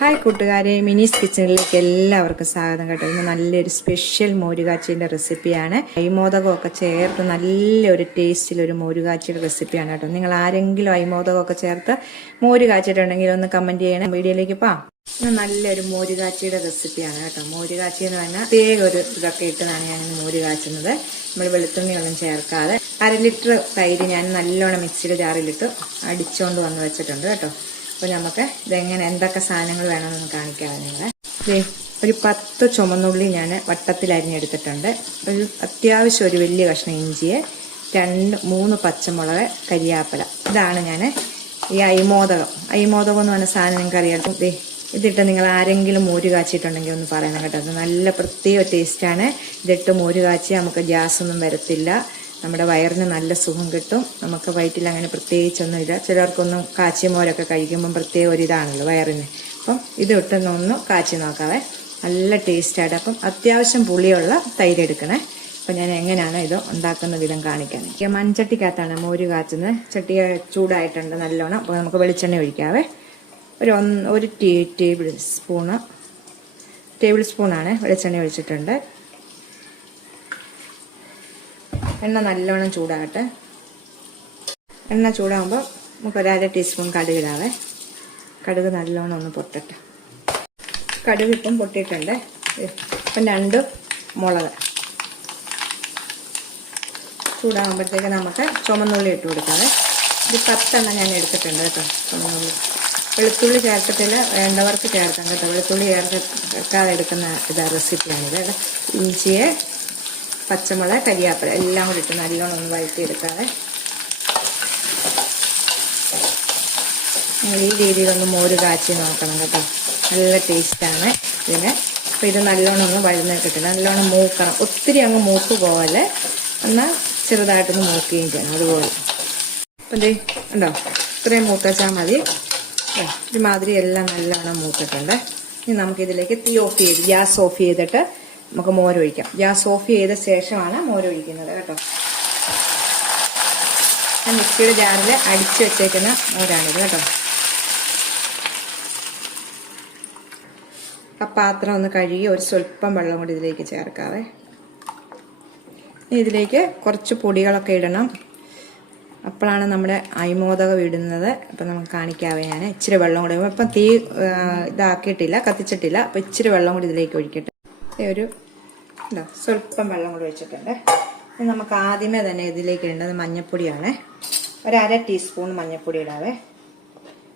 Hi കൂട്ടുകാരെ, മിനീസ് കിച്ചണിലേക്ക് എല്ലാവർക്കും സ്വാഗതം കേട്ടോ. ഇന്ന് നല്ലൊരു സ്പെഷ്യൽ മോരുകാച്ചിൻ്റെ റെസിപ്പിയാണ്. അയ്മോദകമൊക്കെ ചേർത്ത് നല്ലൊരു ടേസ്റ്റിലൊരു മോരുകാച്ചിയുടെ റെസിപ്പിയാണ് കേട്ടോ. നിങ്ങൾ ആരെങ്കിലും അയ്മോദകമൊക്കെ ചേർത്ത് മോര് കാച്ചിട്ടുണ്ടെങ്കിൽ ഒന്ന് കമൻറ്റ് ചെയ്യണം. വീഡിയോയിലേക്ക് ഇന്ന് നല്ലൊരു മോരുകാച്ചിയുടെ റെസിപ്പിയാണ് കേട്ടോ. മോരുകാച്ചി എന്ന് പറഞ്ഞാൽ പ്രത്യേക ഒരു ഇതൊക്കെ ഇട്ടാണ് ഞാൻ മോര് കാച്ചുന്നത്. നമ്മൾ വെളുത്തുള്ളിയൊന്നും ചേർക്കാതെ 1/2 ലിറ്റർ തൈര് ഞാൻ നല്ലോണം മിക്സിയുടെ ജാറിലിട്ട് അടിച്ചുകൊണ്ട് വന്ന് വെച്ചിട്ടുണ്ട് കേട്ടോ. അപ്പോൾ നമുക്ക് ഇതെങ്ങനെ എന്തൊക്കെ സാധനങ്ങൾ വേണമെന്ന് കാണിക്കാം. നിങ്ങളെ ഒരു 10 ചുമന്നുള്ളി ഞാൻ വട്ടത്തിൽ അരിഞ്ഞെടുത്തിട്ടുണ്ട്. ഒരു അത്യാവശ്യം ഒരു വലിയ കഷ്ണം ഇഞ്ചിയെ, 2-3 പച്ചമുളക്, കരിയാപ്പല. ഇതാണ് ഞാൻ ഈ അയ്മോദകം എന്ന് പറഞ്ഞ സാധനം നിങ്ങൾക്ക് അറിയാം. ഇതിട്ട് നിങ്ങൾ ആരെങ്കിലും മോര് കാച്ചിട്ടുണ്ടെങ്കിൽ ഒന്ന് പറയണം കേട്ടോ. അത് നല്ല പ്രത്യേക ടേസ്റ്റാണ്. ഇതിട്ട് മോര് കാച്ചി നമുക്ക് ഗ്യാസൊന്നും വരത്തില്ല. നമ്മുടെ വയറിന് നല്ല സുഖം കിട്ടും. നമുക്ക് വയറ്റിൽ അങ്ങനെ പ്രത്യേകിച്ചൊന്നുമില്ല. ചിലർക്കൊന്നും കാച്ചിയ മോരൊക്കെ കഴിക്കുമ്പം പ്രത്യേക ഒരു ഇതാണല്ലോ വയറിന്. അപ്പം ഇത് ഇട്ടൊന്ന് കാച്ചി നോക്കാവേ. നല്ല ടേസ്റ്റായിട്ട്. അപ്പം അത്യാവശ്യം പുളിയുള്ള തൈര് എടുക്കണേ. അപ്പം ഞാൻ എങ്ങനെയാണ് ഇത് ഉണ്ടാക്കുന്ന വിധം കാണിക്കാൻ. മൺചട്ടിക്കകത്താണ് മോര് കാച്ചുന്നത്. ചട്ടി ചൂടായിട്ടുണ്ട് നല്ലോണം. അപ്പോൾ നമുക്ക് വെളിച്ചെണ്ണ ഒഴിക്കാവേ. ഒരു ടേബിൾ സ്പൂണാണ് വെളിച്ചെണ്ണ ഒഴിച്ചിട്ടുണ്ട്. എണ്ണ നല്ലോണം ചൂടാകട്ടെ. എണ്ണ ചൂടാകുമ്പോൾ നമുക്ക് 1/2 ടീസ്പൂൺ കടുകിടാവേ. കടുക് നല്ലോണം ഒന്ന് പൊട്ടട്ടെ. കടുക് ഇപ്പം പൊട്ടിയിട്ടുണ്ട്. ഇപ്പം 2 മുളക് ചൂടാകുമ്പോഴത്തേക്ക് നമുക്ക് ചുമന്നുള്ളി ഇട്ട് കൊടുക്കാവേ. ഇത് 10 ഞാൻ എടുത്തിട്ടുണ്ട് കേട്ടോ. ചുമന്നുള്ളി, വെളുത്തുള്ളി ചേർക്കത്തില്ല, വേണ്ടവർക്ക് ചേർക്കാം കേട്ടോ. വെളുത്തുള്ളി ചേർക്കാതെ എടുക്കുന്ന റെസിപ്പിയാണിത്. ഇഞ്ചിയെ, പച്ചമുളക്, കരിയാപ്പല എല്ലാം കൂടി ഇട്ട് നല്ലോണം ഒന്ന് വഴറ്റിയെടുക്കാതെ ഈ രീതിയിലൊന്ന് മോര് കാച്ചി നോക്കണം കേട്ടോ. നല്ല ടേസ്റ്റാണ് ഇതിന്. അപ്പോൾ ഇത് നല്ലോണം ഒന്ന് വഴന്നിട്ടിട്ട് നല്ലോണം മൂക്കണം. ഒത്തിരി അങ്ങ് മൂക്ക് പോകല്ലേ, എന്നാൽ ചെറുതായിട്ടൊന്ന് മൂക്കുകയും ചെയ്യണം അതുപോലെ. അപ്പം ഇത് ഉണ്ടോ, ഇത്രയും മൂത്തച്ചാൽ മതി. ഒരുമാതിരി എല്ലാം നല്ലോണം മൂത്തിട്ടുണ്ട്. ഇനി നമുക്കിതിലേക്ക് ഗ്യാസ് ഓഫ് ചെയ്തിട്ട് നമുക്ക് മോരൊഴിക്കാം. ഗ്യാസ് ഓഫ് ചെയ്ത ശേഷമാണ് മോരൊഴിക്കുന്നത് കേട്ടോ. ഞാൻ മിക്സിയുടെ ജാറിൽ അടിച്ചു വെച്ചേക്കുന്ന മോരാണിത് കേട്ടോ. ആ പാത്രം ഒന്ന് കഴുകി ഒരു സ്വല്പം വെള്ളം കൂടി ഇതിലേക്ക് ചേർക്കാവേ. ഇതിലേക്ക് കുറച്ച് പൊടികളൊക്കെ ഇടണം. അപ്പോഴാണ് നമ്മുടെ അയ്മോദകം ഇടുന്നത്. അപ്പം നമുക്ക് കാണിക്കാവേ. ഞാൻ ഇച്ചിരി വെള്ളം കൂടി ഇപ്പം തീ ഇതാക്കിയിട്ടില്ല, കത്തിച്ചിട്ടില്ല. അപ്പം ഇച്ചിരി വെള്ളം കൂടി ഇതിലേക്ക് ഒഴിക്കട്ടെ. ഒരു സ്വല്പം വെള്ളം കൂടി വെച്ചിട്ടുണ്ട്. ഇനി നമുക്ക് ആദ്യമേ തന്നെ ഇതിലേക്ക് ഇടേണ്ടത് മഞ്ഞൾപ്പൊടിയാണ്. 1/2 ടീസ്പൂൺ മഞ്ഞൾപ്പൊടി ഇടാവേ.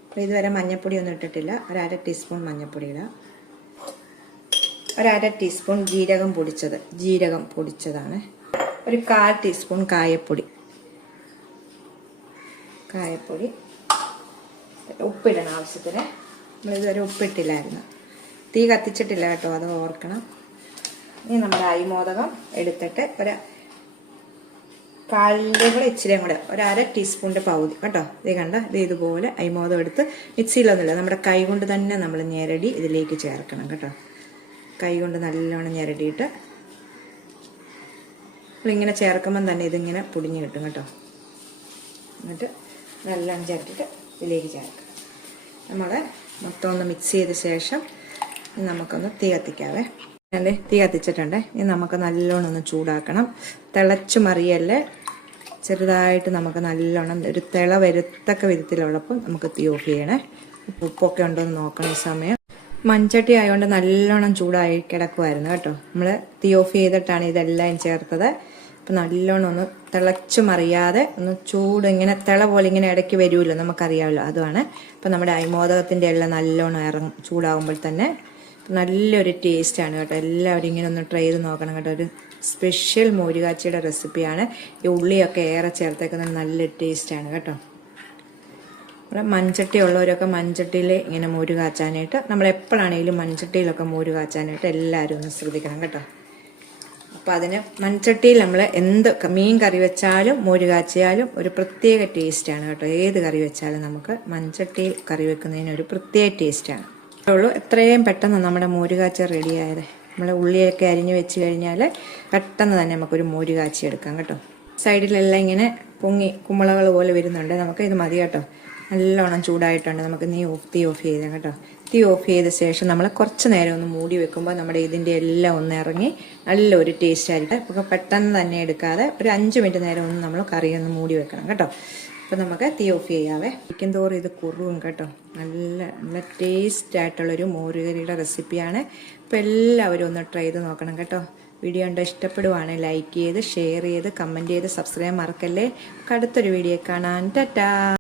അപ്പോൾ ഇതുവരെ മഞ്ഞൾപ്പൊടി ഒന്നും ഇട്ടിട്ടില്ല. 1/2 ടീസ്പൂൺ മഞ്ഞൾപ്പൊടി ഇടാം. 1/2 ടീസ്പൂൺ ജീരകം പൊടിച്ചതാണ്. ഒരു 1/4 ടീസ്പൂൺ കായപ്പൊടി. ഉപ്പിടണം ആവശ്യത്തിന്. നമ്മളിതുവരെ ഉപ്പിട്ടില്ലായിരുന്നു. തീ കത്തിച്ചിട്ടില്ല കേട്ടോ, അത് ഓർക്കണം. ഇനി നമ്മുടെ അയ്മോദകം എടുത്തിട്ട് കാലിൻ്റെ കൂടെ ഇച്ചിരിയും കൂടെ 1/2 ടീസ്പൂണിൻ്റെ പകുതി കേട്ടോ. ഇത് കണ്ട, ഇത് ഇതുപോലെ അയ്മോദകം എടുത്ത് മിക്സിയിലൊന്നുമില്ല, നമ്മുടെ കൈ കൊണ്ട് തന്നെ നമ്മൾ ഞെരടി ഇതിലേക്ക് ചേർക്കണം കേട്ടോ. കൈ കൊണ്ട് നല്ലോണം ഞെരടിയിട്ട് നമ്മളിങ്ങനെ ചേർക്കുമ്പം തന്നെ ഇതിങ്ങനെ പൊടിഞ്ഞ് കിട്ടും കേട്ടോ. എന്നിട്ട് നല്ലോണം ചേർത്തിട്ട് ഇതിലേക്ക് ചേർക്കാം. നമ്മൾ മൊത്തം ഒന്ന് മിക്സ് ചെയ്ത ശേഷം നമുക്കൊന്ന് തീ കത്തിക്കാവേ. തീ കത്തിച്ചിട്ടുണ്ട്. ഇനി നമുക്ക് നല്ലോണം ഒന്ന് ചൂടാക്കണം. തിളച്ചു മറിയല്ലേ, ചെറുതായിട്ട് നമുക്ക് നല്ലോണം ഒരു തിള വരുത്തക്ക വിധത്തിലുള്ളപ്പം നമുക്ക് തീ ഓഫ് ചെയ്യണേ. ഉപ്പൊക്കെ ഉണ്ടോ എന്ന് നോക്കണം. ഈ സമയം മൺചട്ടി ആയതുകൊണ്ട് നല്ലോണം ചൂടായി കിടക്കുമായിരുന്നു കേട്ടോ. നമ്മൾ തീ ഓഫ് ചെയ്തിട്ടാണ് ഇതെല്ലാം ചേർത്തത്. അപ്പം നല്ലോണം ഒന്ന് തിളച്ചു മറിയാതെ ഒന്ന് ചൂട് ഇങ്ങനെ തിള പോലെ ഇങ്ങനെ ഇടയ്ക്ക് വരുമല്ലോ, നമുക്കറിയാമല്ലോ, അതുമാണ്. അപ്പം നമ്മുടെ അയ്മോദകത്തിൻ്റെ എല്ലാം നല്ലോണം ചൂടാകുമ്പോൾ തന്നെ നല്ലൊരു ടേസ്റ്റാണ് കേട്ടോ. എല്ലാവരും ഇങ്ങനെ ഒന്ന് ട്രൈ ചെയ്ത് നോക്കണം കേട്ടോ. ഒരു സ്പെഷ്യൽ മോരുകാച്ചിയുടെ റെസിപ്പിയാണ്. ഈ ഉള്ളിയൊക്കെ ഏറെ ചേർത്തേക്കുന്നത് നല്ലൊരു ടേസ്റ്റാണ് കേട്ടോ. നമ്മുടെ മൺചട്ടി ഉള്ളവരൊക്കെ മൺചട്ടിയിൽ ഇങ്ങനെ മോര് കാച്ചാനായിട്ട്, നമ്മൾ എപ്പോഴാണെങ്കിലും മൺചട്ടിയിലൊക്കെ മോര് കാച്ചാനായിട്ട് എല്ലാവരും ഒന്ന് ശ്രദ്ധിക്കണം കേട്ടോ. അപ്പോൾ അതിന് മൺചട്ടിയിൽ നമ്മൾ എന്ത് മീൻ കറി വെച്ചാലും മോര് കാച്ചിയാലും ഒരു പ്രത്യേക ടേസ്റ്റാണ് കേട്ടോ. ഏത് കറി വെച്ചാലും നമുക്ക് മൺചട്ടിയിൽ കറി വെക്കുന്നതിന് ഒരു പ്രത്യേക ടേസ്റ്റാണ് ഉള്ളൂ. എത്രയും പെട്ടെന്ന് നമ്മുടെ മോര് കാച്ചി റെഡിയായത്. നമ്മൾ ഉള്ളിയൊക്കെ അരിഞ്ഞ് വെച്ച് കഴിഞ്ഞാൽ പെട്ടെന്ന് തന്നെ നമുക്കൊരു മോര് കാച്ചി എടുക്കാം കേട്ടോ. സൈഡിലെല്ലാം ഇങ്ങനെ പൊങ്ങി കുമ്പളകൾ പോലെ വരുന്നുണ്ട്. നമുക്ക് ഇത് മതി കേട്ടോ. നല്ലോണം ചൂടായിട്ടുണ്ട്. നമുക്ക് തീ ഓഫ് ചെയ്തേക്കാം കേട്ടോ. തീ ഓഫ് ചെയ്ത ശേഷം നമ്മൾ കുറച്ച് നേരം ഒന്ന് മൂടി വെക്കുമ്പോൾ നമ്മുടെ ഇതിൻ്റെ എല്ലാം ഒന്ന് ഇറങ്ങി നല്ലൊരു ടേസ്റ്റ് ആയിരിക്കും. ഇപ്പോൾ പെട്ടെന്ന് തന്നെ എടുക്കാതെ ഒരു 5 മിനിറ്റ് നേരം ഒന്ന് നമ്മൾ കറി ഒന്ന് മൂടി വെക്കണം കേട്ടോ. അപ്പോൾ നമുക്ക് തീ ഓഫ് ചെയ്യാവേ. ഇരിക്കും തോറും ഇത് കുറുവും കേട്ടോ. നല്ല നല്ല ടേസ്റ്റ് ആയിട്ടുള്ളൊരു മോരുകറിയുടെ റെസിപ്പിയാണ്. അപ്പോൾ എല്ലാവരും ഒന്ന് ട്രൈ ചെയ്ത് നോക്കണം കേട്ടോ. വീഡിയോ കണ്ട് ഇഷ്ടപ്പെടുവാണെങ്കിൽ ലൈക്ക് ചെയ്ത് ഷെയർ ചെയ്ത് കമൻറ്റ് ചെയ്ത് സബ്സ്ക്രൈബ് മറക്കല്ലേ. അടുത്തൊരു വീഡിയോ കാണാൻ ടാറ്റാ.